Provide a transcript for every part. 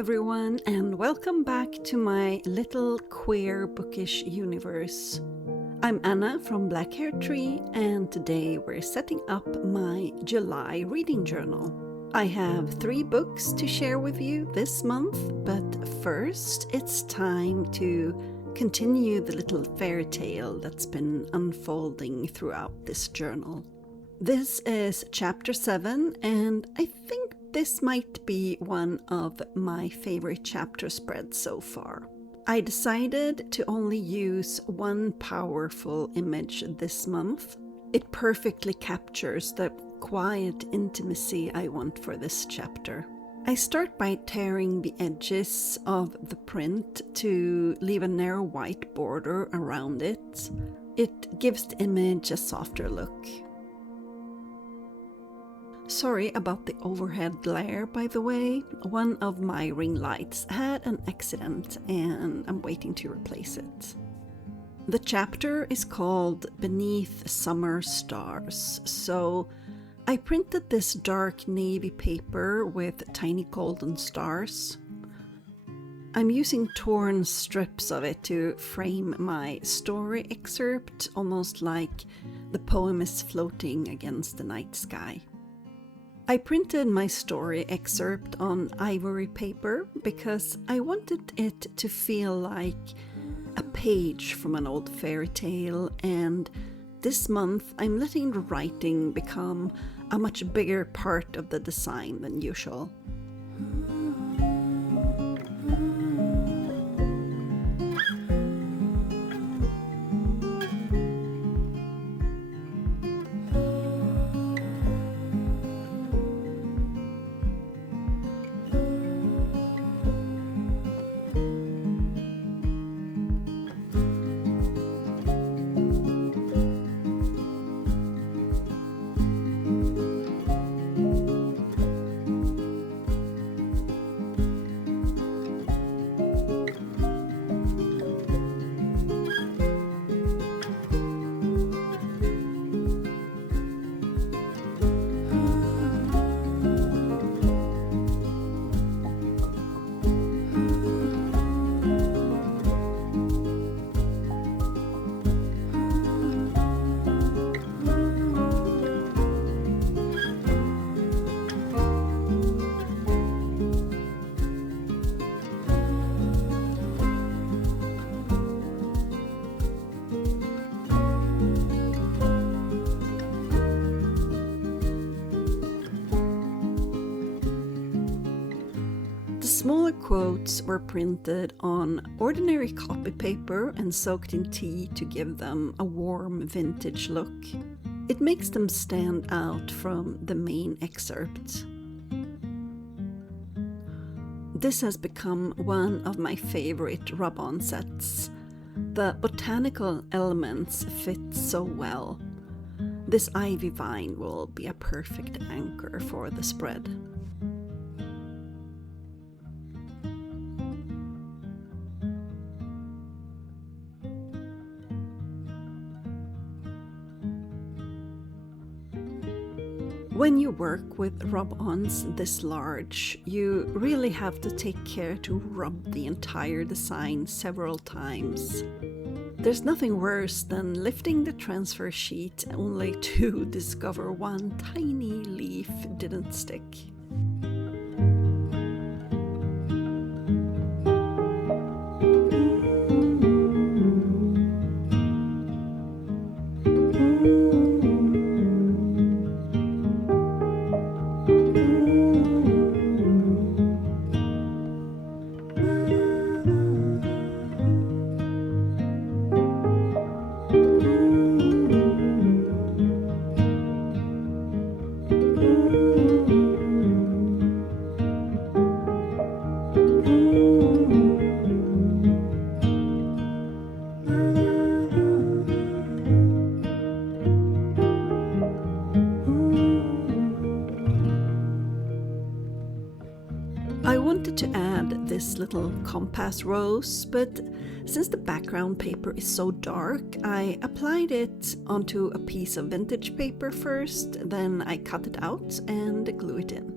everyone, and welcome back to my little queer bookish universe. I'm Anna from Blackhaired Tree, and today we're setting up my July reading journal. I have 3 books to share with you this month, but first it's time to continue the little fairy tale that's been unfolding throughout this journal. This is chapter 7, and I think this might be one of my favorite chapter spreads so far. I decided to only use one powerful image this month. It perfectly captures the quiet intimacy I want for this chapter. I start by tearing the edges of the print to leave a narrow white border around it. It gives the image a softer look. Sorry about the overhead glare, by the way. One of my ring lights had an accident and I'm waiting to replace it. The chapter is called Beneath Summer Stars, so I printed this dark navy paper with tiny golden stars. I'm using torn strips of it to frame my story excerpt, almost like the poem is floating against the night sky. I printed my story excerpt on ivory paper because I wanted it to feel like a page from an old fairy tale, and this month I'm letting the writing become a much bigger part of the design than usual. Smaller quotes were printed on ordinary copy paper and soaked in tea to give them a warm vintage look. It makes them stand out from the main excerpt. This has become one of my favorite rub-on sets. The botanical elements fit so well. This ivy vine will be a perfect anchor for the spread. When you work with rub-ons this large, you really have to take care to rub the entire design several times. There's nothing worse than lifting the transfer sheet only to discover one tiny leaf didn't stick. I wanted to add this little compass rose, but since the background paper is so dark, I applied it onto a piece of vintage paper first, then I cut it out and glue it in.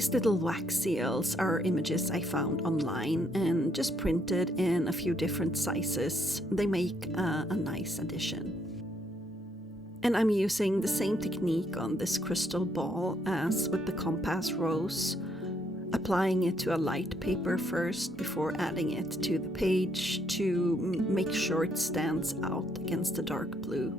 These little wax seals are images I found online and just printed in a few different sizes. They make a nice addition. And I'm using the same technique on this crystal ball as with the compass rose, applying it to a light paper first before adding it to the page to make sure it stands out against the dark blue.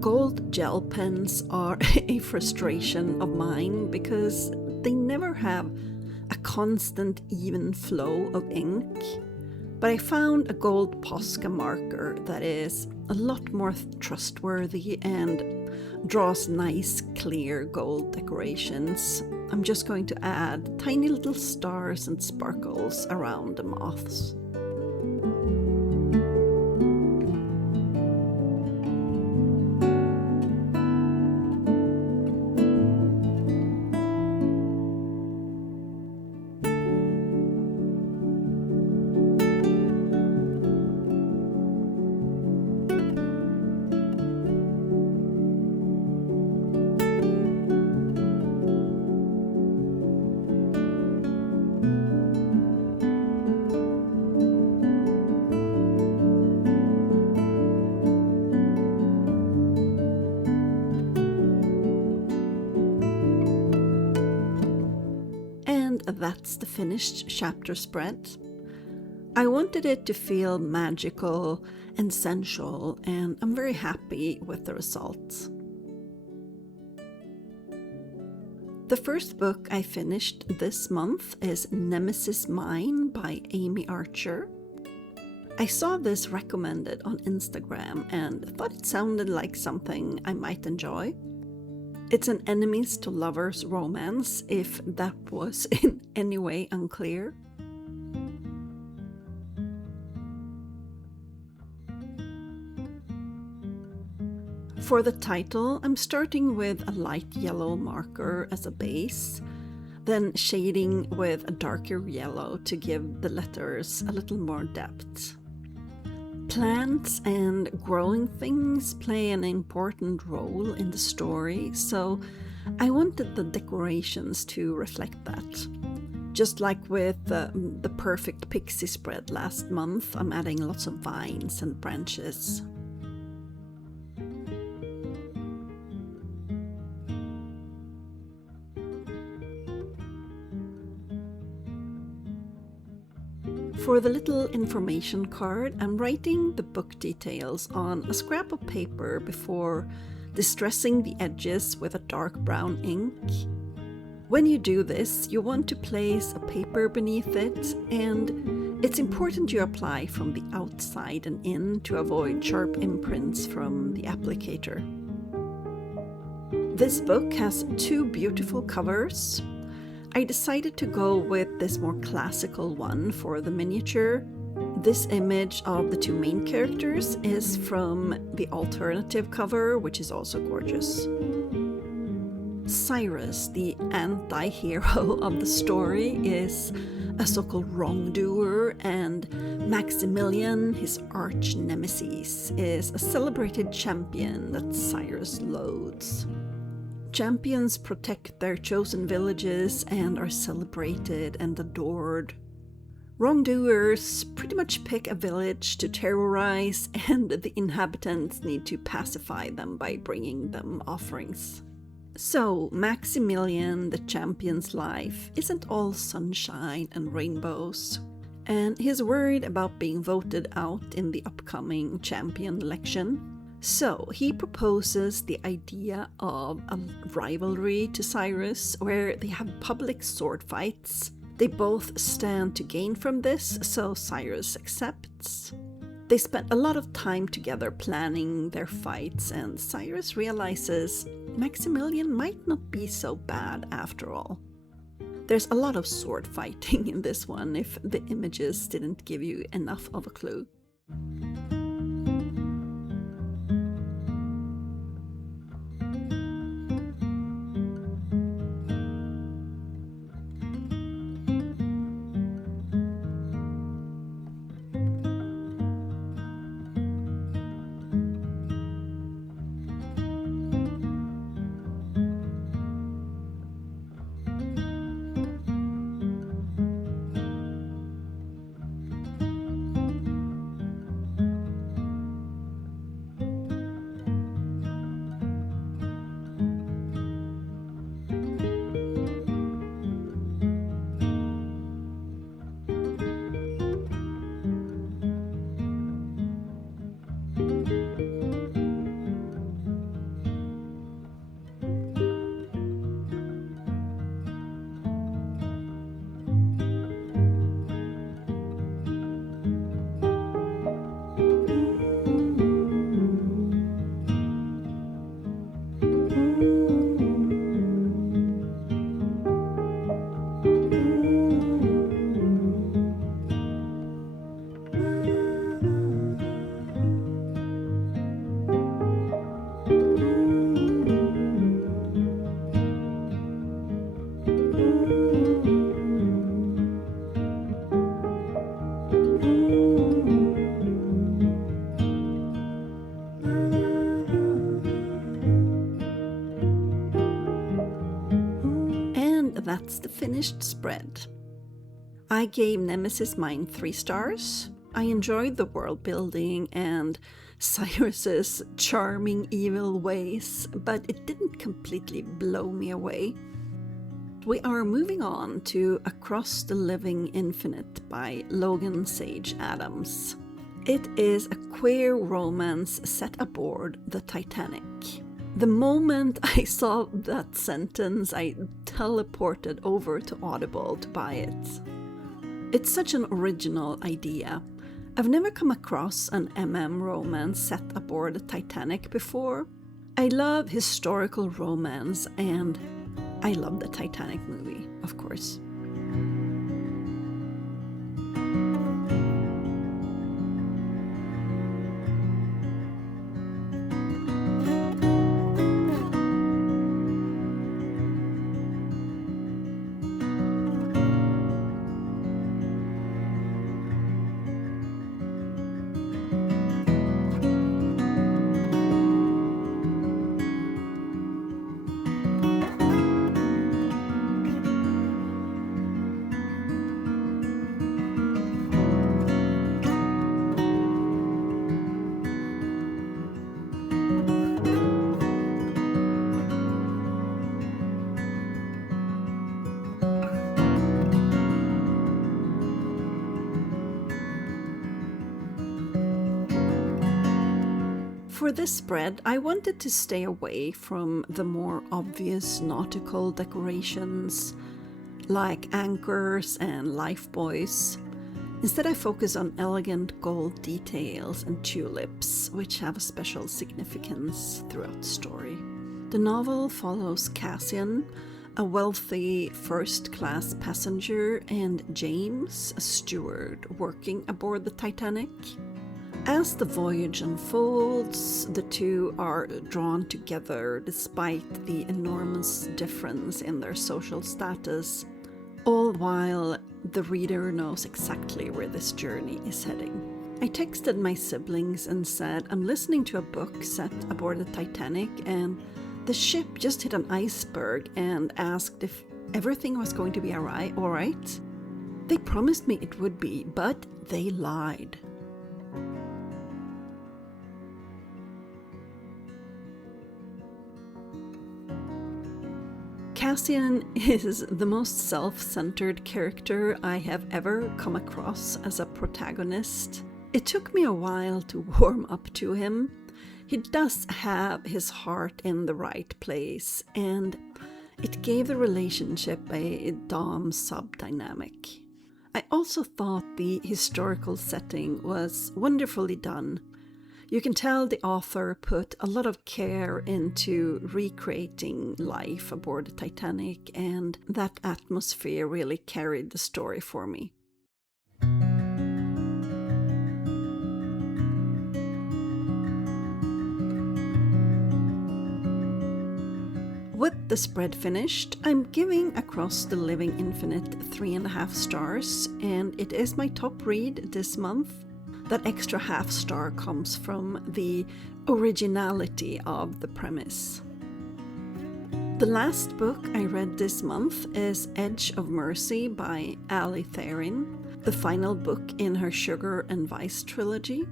Gold gel pens are a frustration of mine because they never have a constant even flow of ink. But I found a gold Posca marker that is a lot more trustworthy and draws nice clear gold decorations. I'm just going to add tiny little stars and sparkles around the moths. That's the finished chapter spread. I wanted it to feel magical and sensual, and I'm very happy with the results. The first book I finished this month is Nemesis Mine by Amy Archer. I saw this recommended on Instagram and thought it sounded like something I might enjoy. It's an enemies to lovers romance, if that was in any way unclear. For the title, I'm starting with a light yellow marker as a base, then shading with a darker yellow to give the letters a little more depth. Plants and growing things play an important role in the story, so I wanted the decorations to reflect that. Just like with the perfect pixie spread last month, I'm adding lots of vines and branches. For the little information card, I'm writing the book details on a scrap of paper before distressing the edges with a dark brown ink. When you do this, you want to place a paper beneath it, and it's important you apply from the outside and in to avoid sharp imprints from the applicator. This book has two beautiful covers. I decided to go with this more classical one for the miniature. This image of the two main characters is from the alternative cover, which is also gorgeous. Cyrus, the anti-hero of the story, is a so-called wrongdoer, and Maximilian, his arch nemesis, is a celebrated champion that Cyrus loathes. Champions protect their chosen villages and are celebrated and adored. Wrongdoers pretty much pick a village to terrorize, and the inhabitants need to pacify them by bringing them offerings. So, Maximilian, the champion's life, isn't all sunshine and rainbows, and he's worried about being voted out in the upcoming champion election. So he proposes the idea of a rivalry to Cyrus, where they have public sword fights. They both stand to gain from this, so Cyrus accepts. They spent a lot of time together planning their fights, and Cyrus realizes Maximilian might not be so bad after all. There's a lot of sword fighting in this one, if the images didn't give you enough of a clue. That's the finished spread. I gave Nemesis Mine 3 stars. I enjoyed the world building and Cyrus's charming evil ways, but it didn't completely blow me away. We are moving on to Across the Living Infinite by Logan Sage Adams. It is a queer romance set aboard the Titanic. The moment I saw that sentence, I teleported over to Audible to buy it. It's such an original idea. I've never come across an romance set aboard the Titanic before. I love historical romance and I love the Titanic movie, of course. For this spread, I wanted to stay away from the more obvious nautical decorations, like anchors and lifebuoys. Instead, I focus on elegant gold details and tulips, which have a special significance throughout the story. The novel follows Cassian, a wealthy first-class passenger, and James, a steward working aboard the Titanic. As the voyage unfolds, the two are drawn together despite the enormous difference in their social status, all while the reader knows exactly where this journey is heading. I texted my siblings and said I'm listening to a book set aboard the Titanic and the ship just hit an iceberg, and asked if everything was going to be all right. They promised me it would be, but they lied. Cassian is the most self-centered character I have ever come across as a protagonist. It took me a while to warm up to him. He does have his heart in the right place, and it gave the relationship a dom-sub dynamic. I also thought the historical setting was wonderfully done. You can tell the author put a lot of care into recreating life aboard the Titanic, and that atmosphere really carried the story for me. With the spread finished, I'm giving Across the Living Infinite 3.5 stars, and it is my top read this month. That extra half star comes from the originality of the premise. The last book I read this month is Edge of Mercy by Allie Therin, the final book in her Sugar and Vice trilogy.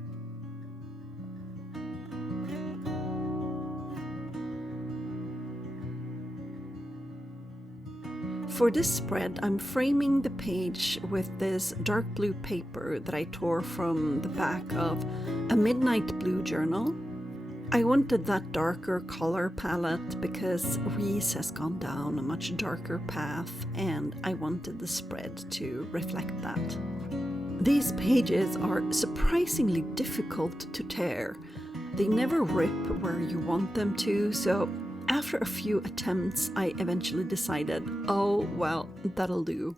For this spread, I'm framing the page with this dark blue paper that I tore from the back of a midnight blue journal. I wanted that darker color palette because Reese has gone down a much darker path, and I wanted the spread to reflect that. These pages are surprisingly difficult to tear. They never rip where you want them to, so after a few attempts, I eventually decided, oh well, that'll do.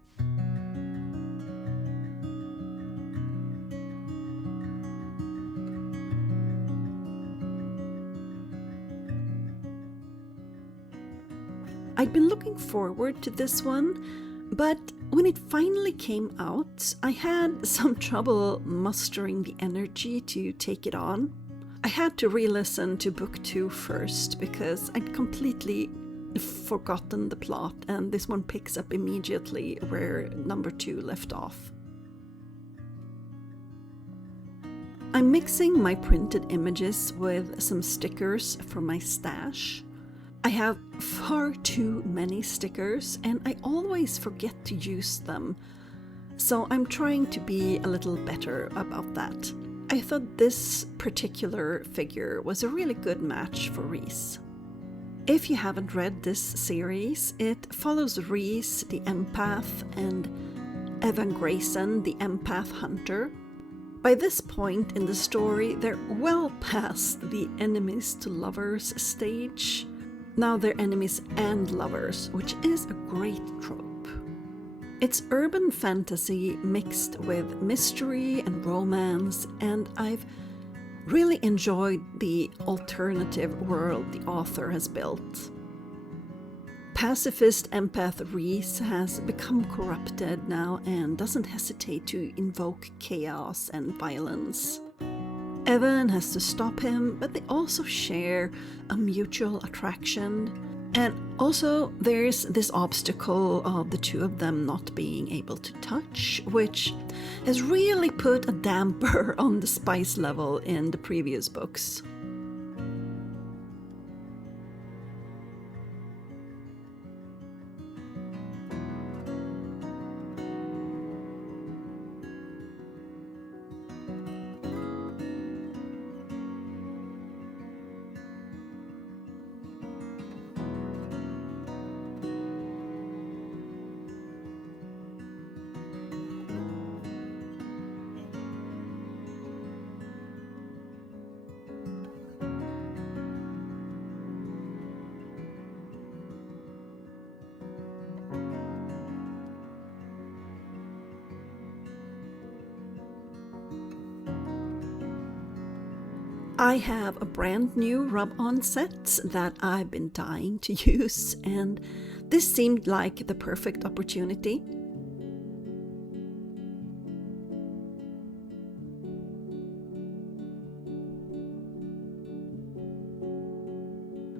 I'd been looking forward to this one, but when it finally came out, I had some trouble mustering the energy to take it on. I had to re-listen to book 2 first because I'd completely forgotten the plot, and this one picks up immediately where number 2 left off. I'm mixing my printed images with some stickers from my stash. I have far too many stickers and I always forget to use them, so I'm trying to be a little better about that. I thought this particular figure was a really good match for Reese. If you haven't read this series, it follows Reese, the empath, and Evan Grayson, the empath hunter. By this point in the story, they're well past the enemies to lovers stage. Now they're enemies and lovers, which is a great trope. It's urban fantasy mixed with mystery and romance, and I've really enjoyed the alternative world the author has built. Pacifist empath Reese has become corrupted now and doesn't hesitate to invoke chaos and violence. Evan has to stop him, but they also share a mutual attraction. And also there's this obstacle of the two of them not being able to touch, which has really put a damper on the spice level in the previous books. I have a brand new rub-on set that I've been dying to use, and this seemed like the perfect opportunity.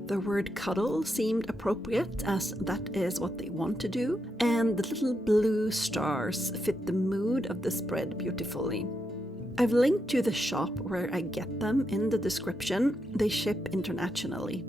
The word cuddle seemed appropriate, as that is what they want to do, and the little blue stars fit the mood of the spread beautifully. I've linked to the shop where I get them in the description. They ship internationally.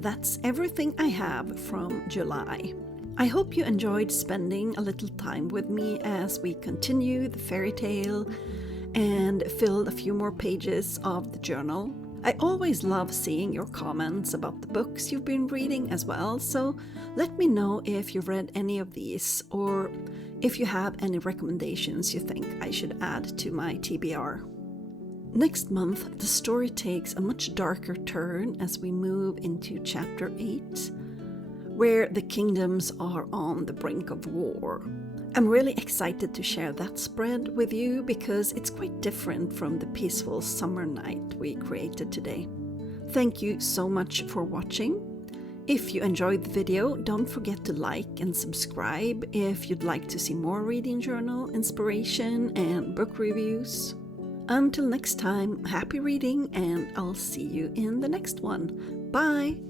That's everything I have from July. I hope you enjoyed spending a little time with me as we continue the fairy tale and filled a few more pages of the journal. I always love seeing your comments about the books you've been reading as well, so let me know if you've read any of these or if you have any recommendations you think I should add to my TBR. Next month, the story takes a much darker turn as we move into chapter 8, where the kingdoms are on the brink of war. I'm really excited to share that spread with you because it's quite different from the peaceful summer night we created today. Thank you so much for watching. If you enjoyed the video, don't forget to like and subscribe if you'd like to see more reading journal, inspiration, and book reviews. Until next time, happy reading, and I'll see you in the next one. Bye!